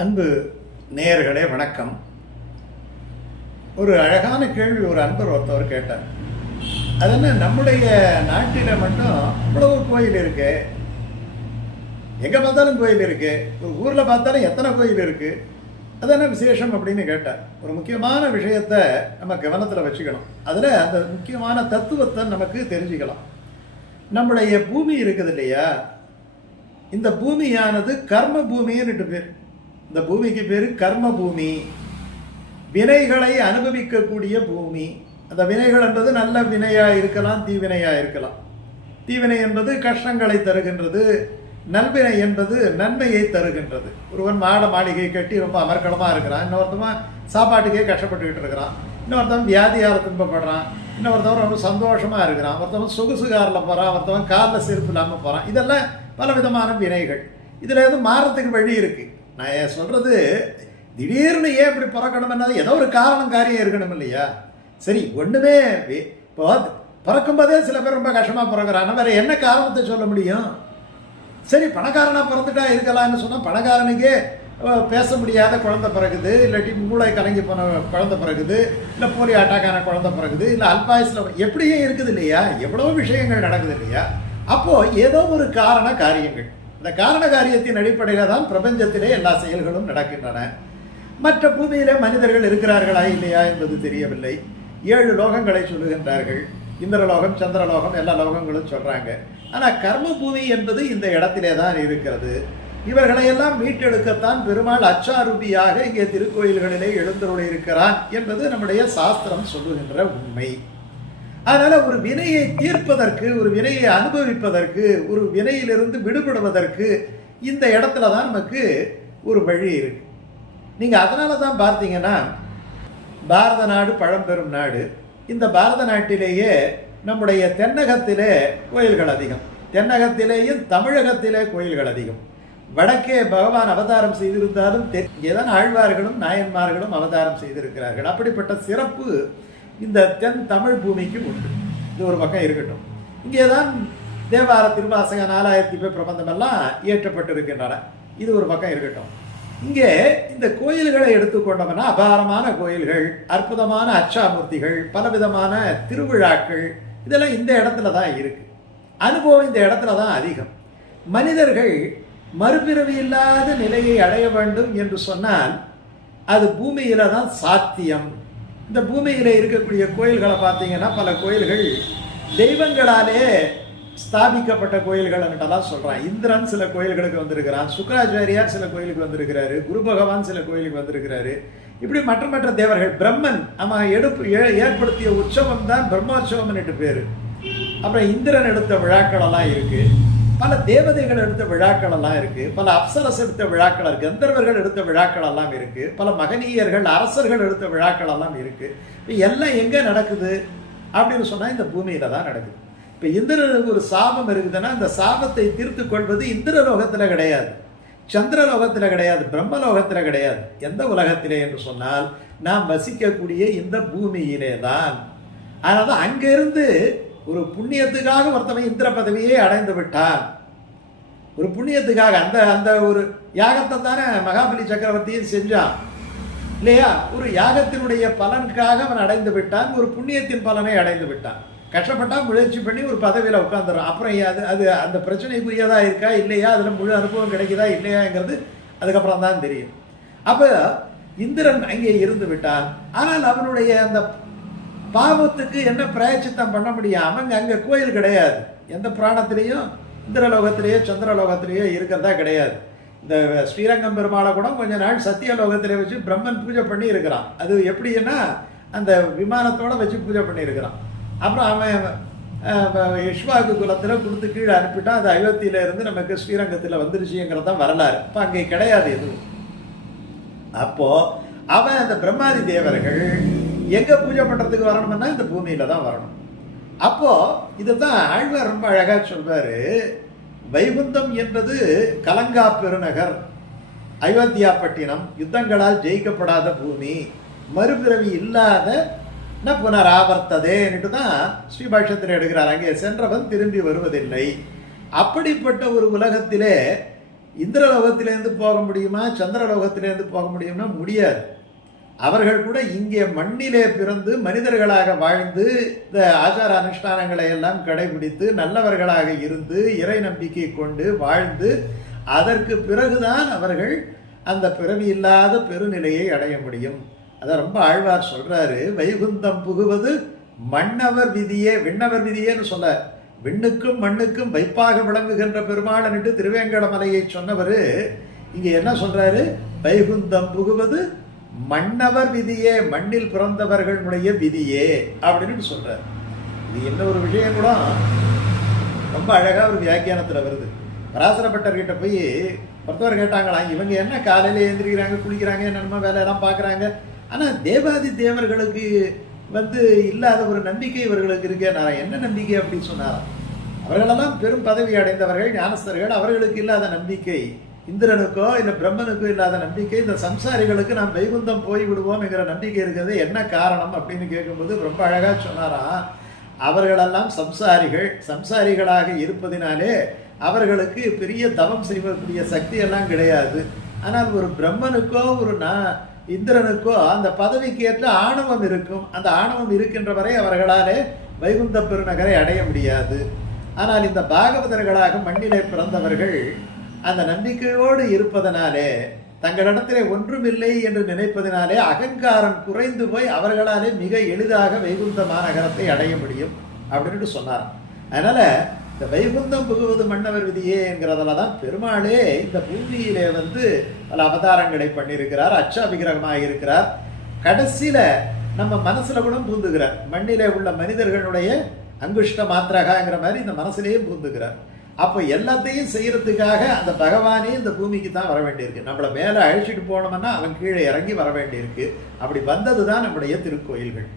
அன்பு நேயர்களே வணக்கம். ஒரு அழகான கேள்வி ஒரு அன்பர் ஒருத்தவர் கேட்டார். அது என்ன நம்முடைய நாட்டில் மட்டும் இவ்வளவு கோயில் இருக்கு? எங்கே பார்த்தாலும் கோயில் இருக்கு. ஒரு ஊரில் பார்த்தாலும் எத்தனை கோயில் இருக்கு? அது என்ன விசேஷம் அப்படின்னு கேட்டார். ஒரு முக்கியமான விஷயத்தை நம்ம கவனத்தில் வச்சுக்கணும். அதில் அந்த முக்கியமான தத்துவத்தை நமக்கு தெரிஞ்சுக்கலாம். நம்முடைய பூமி இருக்குது இல்லையா? இந்த பூமியானது கர்ம பூமின்னுட்டு பேர். இந்த பூமிக்கு பேர் கர்ம பூமி வினைகளை அனுபவிக்கக்கூடிய பூமி. அந்த வினைகள் என்பது நல்ல வினையாக இருக்கலாம் தீவினையாக இருக்கலாம். தீவினை என்பது கஷ்டங்களை தருகின்றது நல்வினை என்பது நன்மையை தருகின்றது. ஒருவன் மாட மாளிகை கட்டி ரொம்ப அமர்க்கலமாக இருக்கிறான் இன்னொருத்தவன் சாப்பாட்டுக்கே கஷ்டப்பட்டுக்கிட்டு இருக்கிறான் இன்னொருத்தவன் வியாதியால் துன்பப்படுறான் இன்னொருத்தவன் ரொம்ப சந்தோஷமாக இருக்கிறான் ஒருத்தவன் சொகுசு காரில் ஒருத்தவன் காரில் செருப்பு இல்லாமல் போகிறான் இதெல்லாம் பல விதமான வினைகள். இதில் எதுவும் மாறத்துக்கு வழி இருக்குது நான் ஏன் திடீர்னு ஏன் இப்படி பிறக்கணும்னா ஏதோ ஒரு காரணம் காரியம் இருக்கணும் இல்லையா? சரி ஒன்றுமே இப்போ பிறக்கும்போதே சில பேர் ரொம்ப கஷ்டமாக பிறகுறாங்க வேறு என்ன காரணத்தை சொல்ல முடியும்? சரி பணக்காரனாக பிறந்துட்டா இருக்கலாம்னு சொன்னால் பணக்காரனுக்கே பேச முடியாத குழந்தை பிறகுது இல்லாட்டி மூளை கலங்கி போன குழந்தை பிறகுது இல்லை போலி ஆட்டாக்கான குழந்தை பிறகுது இல்லை அல்பாயுஸ்ல எப்படியும் இருக்குது இல்லையா? எவ்வளோ விஷயங்கள் நடக்குது இல்லையா? அப்போது ஏதோ ஒரு காரண காரியங்கள். இந்த காரண காரியத்தின் அடிப்படையில் தான் பிரபஞ்சத்திலே எல்லா செயல்களும் நடக்கின்றன. மற்ற பூமியில மனிதர்கள் இருக்கிறார்களா இல்லையா என்பது தெரியவில்லை. ஏழு லோகங்களை சொல்லுகின்றார்கள். இந்திரலோகம் சந்திரலோகம் எல்லா லோகங்களும் சொல்றாங்க. ஆனால் கர்ம பூமி என்பது இந்த இடத்திலே தான் இருக்கிறது. இவர்களை எல்லாம் மீட்டெடுக்கத்தான் பெருமாள் அச்சாரூபியாக இங்கே திருக்கோயில்களிலே எழுந்தருளி இருக்கிறான் என்பது நம்முடைய சாஸ்திரம் சொல்லுகின்ற உண்மை. அதனால ஒரு வினையை தீர்ப்பதற்கு ஒரு வினையை அனுபவிப்பதற்கு ஒரு வினையிலிருந்து விடுபடுவதற்கு இந்த இடத்துல தான் நமக்கு ஒரு வழி இருக்கு. நீங்கள் அதனால தான் பார்த்தீங்கன்னா பாரத நாடு பழம்பெரும் நாடு. இந்த பாரத நாட்டிலேயே நம்முடைய தென்னகத்திலே கோயில்கள் அதிகம். தென்னகத்திலேயும் தமிழகத்திலே கோயில்கள் அதிகம். வடக்கே பகவான் அவதாரம் செய்திருந்தாலும் தென் இங்கேதான் ஆழ்வார்களும் நாயன்மார்களும் அவதாரம் செய்திருக்கிறார்கள். அப்படிப்பட்ட சிறப்பு இந்த தென் தமிழ் பூமிக்கு உண்டு. இது ஒரு பக்கம் இருக்கட்டும். இங்கே தான் தேவார திருவாசக நாலாயிரத்தி பேர் பிரபந்தம் எல்லாம் இயற்றப்பட்டிருக்கின்றன. இது ஒரு பக்கம் இருக்கட்டும். இங்கே இந்த கோயில்களை எடுத்துக்கொண்டோம்னா அபாரமான கோயில்கள் அற்புதமான அச்சாமூர்த்திகள் பலவிதமான திருவிழாக்கள் இதெல்லாம் இந்த இடத்துல தான் இருக்குது அனுபவம் இந்த இடத்துல தான் அதிகம். மனிதர்கள் மறுபிறவி இல்லாத நிலையை அடைய வேண்டும் என்று சொன்னால் அது பூமியில தான் சாத்தியம். இந்த பூமியில் இருக்கக்கூடிய கோயில்களை பார்த்தீங்கன்னா பல கோயில்கள் தெய்வங்களாலே ஸ்தாபிக்கப்பட்ட கோயில்கள்னுட்டெல்லாம் சொல்கிறான் இந்திரன் சில கோயில்களுக்கு வந்திருக்கிறான் சுக்கராச்சாரியார் சில கோயிலுக்கு வந்திருக்கிறாரு குரு பகவான் சில கோயிலுக்கு வந்திருக்கிறாரு. இப்படி மற்ற மற்ற தேவர்கள் பிரம்மன் அவன் எடுப்பு ஏ- ஏற்படுத்திய உற்சவம் தான் பிரம்மோற்சவம்னுட்டு பேர். அப்புறம் இந்திரன் எடுத்த விழாக்கள் எல்லாம் பல தேவதைகள் எடுத்த விழாக்கள் எல்லாம் இருக்கு. பல அப்சரஸ் எடுத்த விழாக்கள் இருக்கு. கந்தர்வர்கள் எடுத்த விழாக்கள் எல்லாம் இருக்கு. பல மகனீயர்கள் அரசர்கள் எடுத்த விழாக்கள் எல்லாம் இருக்கு எல்லாம் எங்க நடக்குது? அப்படின்னு சொன்னா இந்த பூமியில தான் நடக்குது. இப்ப இந்திரனுக்கு ஒரு சாபம் இருக்குதுன்னா அந்த சாபத்தை தீர்த்து கொள்வது இந்திரலோகத்துல கிடையாது. சந்திரலோகத்துல கிடையாது. பிரம்மலோகத்துல கிடையாது. எந்த உலகத்திலே என்று சொன்னால் நாம் வசிக்கக்கூடிய இந்த பூமியிலே தான். அதனால அங்கிருந்து ஒரு புண்ணியத்துக்காக ஒருத்தவன் இந்திர பதவியை அடைந்து விட்டான். ஒரு புண்ணியத்துக்காக அந்த அந்த ஒரு யாகத்தை தானே மகாபலி சக்கரவர்த்தியும் செஞ்சான். இல்லையா? ஒரு யாகத்தினுடைய பலனுக்காக அவன் அடைந்து விட்டான் ஒரு புண்ணியத்தின் பலனை அடைந்து விட்டான். கஷ்டப்பட்டா முயற்சி பண்ணி ஒரு பதவியில் உட்காந்துறான் அப்புறம் அது அது அந்த பிரச்சனைக்குரியதா இருக்கா இல்லையா? அதில் முழு அனுபவம் கிடைக்குதா இல்லையாங்கிறது அதுக்கப்புறம் தான் தெரியும். அப்போ இந்திரன் அங்கே இருந்து விட்டான். ஆனால் அவனுடைய அந்த பாவத்துக்கு என்ன பிராயச்சித்தம் பண்ண முடியும் அவங்க அங்கே கோயில் கிடையாது. எந்த புராணத்திலையும் இந்திரலோகத்திலேயோ சந்திரலோகத்திலேயோ இருக்கிறதா கிடையாது. இந்த ஸ்ரீரங்கம் பெருமாளை கூட கொஞ்ச நாள் சத்தியலோகத்திலே வச்சு பிரம்மன் பூஜை பண்ணி இருக்கிறான். அது எப்படின்னா அந்த விமானத்தோட வச்சு பூஜை பண்ணியிருக்கிறான் அப்புறம் அவன் அஹ், குலத்தில் கொடுத்து கீழே அனுப்பிட்டான். அது அயோத்தியில இருந்து நமக்கு ஸ்ரீரங்கத்தில் வந்துருச்சுங்கிறது தான் வரலாறு. இப்போ அங்கே கிடையாது எதுவும். அப்போ அவன் அந்த பிரம்மாதி தேவர்கள் எங்க பூஜை பண்றதுக்கு வரணும்னா இந்த பூமியில தான் வரணும். அப்போ இதுதான் ஆழ்வார் ரொம்ப அழகா சொல்வாரு. வைகுந்தம் என்பது கலங்கா பெருநகர் அயோத்தியாப்பட்டினம் யுத்தங்களால் ஜெயிக்கப்படாத பூமி மறுபிறவி இல்லாத ந புனராவர்த்ததேன்னுட்டு தான் ஸ்ரீபாஷத்தில் எடுக்கிறார். அங்கே சென்றவன் திரும்பி வருவதில்லை. அப்படிப்பட்ட ஒரு உலகத்திலே இந்திரலோகத்திலேருந்து போக முடியுமா? சந்திரலோகத்திலேருந்து போக முடியும்னா முடியாது. அவர்கள் கூட இங்கே மண்ணிலே பிறந்து மனிதர்களாக வாழ்ந்து இந்த ஆச்சார அனுஷ்டானங்களை எல்லாம் கடைபிடித்து நல்லவர்களாக இருந்து இறை நம்பிக்கை கொண்டு வாழ்ந்து அதற்கு பிறகுதான் அவர்கள் அந்த பிறவி இல்லாத பெருநிலையை அடைய முடியும். அதை ரொம்ப ஆழ்வார் சொல்றாரு வைகுந்தம் புகுவது மன்னவர் விதியே விண்ணவர் விதியேன்னு சொல்ல விண்ணுக்கும் மண்ணுக்கும் வைப்பாக விளங்குகின்ற பெருமாளன்ட்டு திருவேங்கடமலையை சொன்னவர். இங்கே என்ன சொல்றாரு? வைகுந்தம் புகுவது மன்னவர் விதியே மண்ணில் பிறந்தவர்களுடைய விதியே அப்படின்னு சொல்றார். இது என்ன ஒரு விஷயம் கூட? ரொம்ப அழகாக ஒரு வியாக்கியானத்தில் வருது. பராசரப்பட்டர்கிட்ட போய் ஒருத்தவர் கேட்டாங்களாம் இவங்க என்ன காலையில் எழுந்திரிக்கிறாங்க குளிக்கிறாங்க என்னென்னமோ வேலையெல்லாம் பார்க்குறாங்க? ஆனால் தேவாதி தேவர்களுக்கு வந்து இல்லாத ஒரு நம்பிக்கை இவர்களுக்கு இருக்கே நான் என்ன நம்பிக்கை? அப்படின்னு சொன்னாராம். அவர்களெல்லாம் பெரும் பதவி அடைந்தவர்கள் ஞானஸ்தர்கள் அவர்களுக்கு இல்லாத நம்பிக்கை. இந்திரனுக்கோ இல்லை பிரம்மனுக்கோ இல்லாத நம்பிக்கை இந்த சம்சாரிகளுக்கு நாம் வைகுந்தம் போய் விடுவோம்ங்கிற நம்பிக்கை இருக்கிறது. என்ன காரணம் அப்படின்னு கேட்கும்போது ரொம்ப அழகாக சொன்னாராம் அவர்களெல்லாம் சம்சாரிகள். சம்சாரிகளாக இருப்பதினாலே அவர்களுக்கு பெரிய தவம் செய்வதற்குரிய சக்தி எல்லாம் கிடையாது. ஆனால் ஒரு பிரம்மனுக்கோ ஒரு நா இந்திரனுக்கோ அந்த பதவிக்கு ஏற்ற ஆணவம் இருக்கும். அந்த ஆணவம் இருக்கின்ற வரை அவர்களாலே வைகுந்த பெருநகரை அடைய முடியாது. ஆனால் இந்த பாகவதர்களாக மண்ணிலே பிறந்தவர்கள் அந்த நம்பிக்கையோடு இருப்பதனாலே தங்களிடத்திலே ஒன்றுமில்லை என்று நினைப்பதினாலே அகங்காரம் குறைந்து போய் அவர்களாலே மிக எளிதாக வைகுந்த மாநகரத்தை அடைய முடியும் அப்படின்ட்டு சொன்னார். அதனால இந்த வைகுந்தம் புகுவது மன்னவர் விதியே என்கிறதுல தான் பெருமாளே இந்த பூமியிலே வந்து பல அவதாரங்களை பண்ணியிருக்கிறார் அச்சா விக்கிரகமாக இருக்கிறார். கடைசியில நம்ம மனசுல கூட பூந்துகிறார் மண்ணிலே உள்ள மனிதர்களுடைய அங்குஷ்ட மாத்திரகாங்கிற மாதிரி இந்த மனசுலேயே பூந்துகிறார் அப்போ எல்லாத்தையும் செய்கிறதுக்காக அந்த பகவானே இந்த பூமிக்கு தான் வர வேண்டியிருக்கு. நம்மளை மேலே அழைச்சிட்டு போனோம்னா அவன் கீழே இறங்கி வர வேண்டியிருக்கு. அப்படி வந்தது தான் நம்முடைய திருக்கோயில்கள்.